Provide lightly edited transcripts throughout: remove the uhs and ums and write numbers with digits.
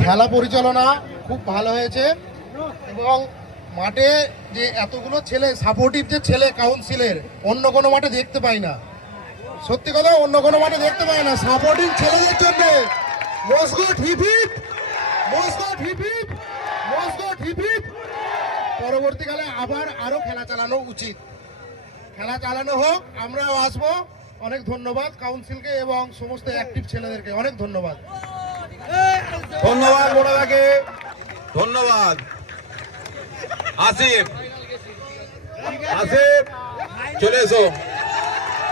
খেলা পরিচালনা খুব ভালো হয়েছে এবং মাঠে যে এতগুলো ছেলে সাপোর্টিভ যে ছেলে কাউন্সিলের অন্য কোনো মাঠে দেখতে পাই না, সত্যি কথা অন্য কোনো মাঠে দেখতে পাই না। সাপোর্টিভ ছেলেদের জন্য মজগুট হিপ হিপ, মজগুট হিপ হিপ, মজগুট হিপ হিপ। পরবর্তীকালে আবার আরো খেলা চালানো উচিত, খেলা চালানো হোক, আমরাও আসবো। অনেক ধন্যবাদ কাউন্সিলকে এবং সমস্ত অ্যাক্টিভ ছেলেদেরকে, অনেক ধন্যবাদ। ধন্যবাদ মোড়াদাকে, ধন্যবাদ। আসিফ, আসিফ চলে এসো,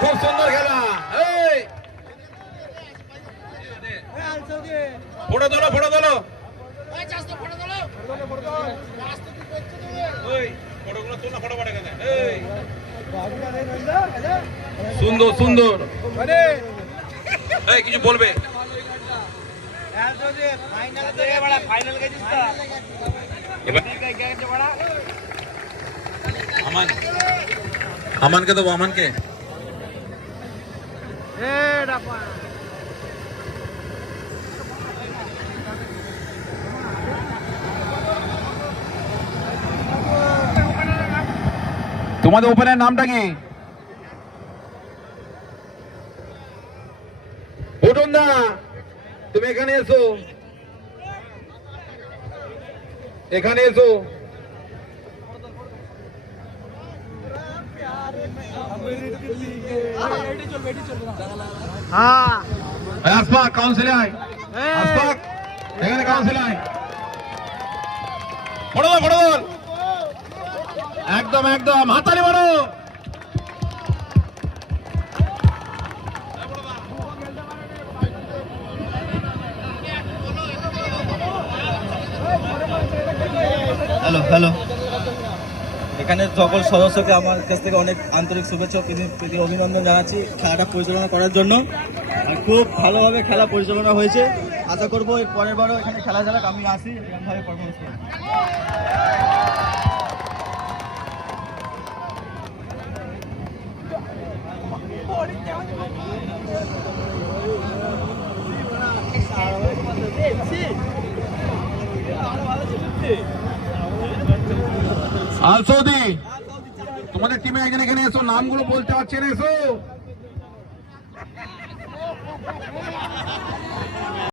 খুব সুন্দর খেলা। এই ফটো তোলো, ফটো তোলো, সুন্দর সুন্দর। কিছু বলবে? আমানকে দেবো, আমানকে। তোমাদের ওপেনের নামটা কি? ভুটন দা, তুমি এখানে এসো, এখানে এসো। আসপাক কাউন্সিলে আয়, আসপাক এখানে কাউন্সিলে আয়। ফটো দাও, ফটো দাও, একদম একদম হাতালি মারো। হ্যালো হ্যালো, এখানে সকল সদস্যকে আমার কাছ থেকে অনেক আন্তরিক শুভেচ্ছা প্রীতি অভিনন্দন জানাচ্ছি খেলাটা পরিচালনা করার জন্য। আর খুব ভালোভাবে খেলা পরিচালনা হয়েছে, আশা করবো এর পরের বারও এখানে খেলা চালাক, আমি আসি এরকমভাবে পারফরমেন্স করি। আলসৌদি, তোমাদের টিমে একজন এখানে এসো, নামগুলো বলতে পারছি না, এসো।